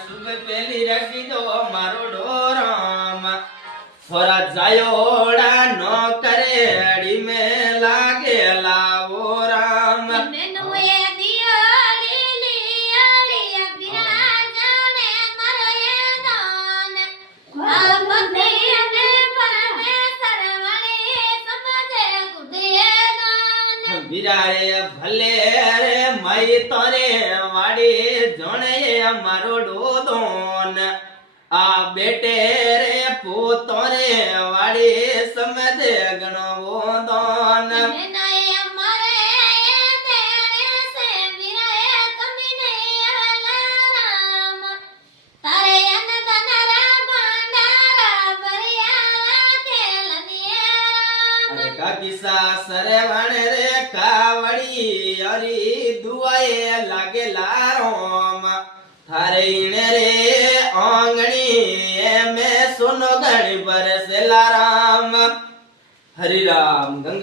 સુબહ પેલી રાખી દો મારો ઢોરામ થોડા જાયોડા ન કરે અડી મે લાગે લાવો રામ વિરારે ભલે રે મઈ તરે વાડી જણે મારો ડોદોન આ બેટે રે પોતો રે વાડી સમજે ગણવો દોન કાકીસા સરવણ રે કાવડી અરી દુઆએ લાગેલા રોમ થારે ઈણે રે આંગણી એમે સોનો ગણી બરસેલા રામ હરિ રામ ગંગા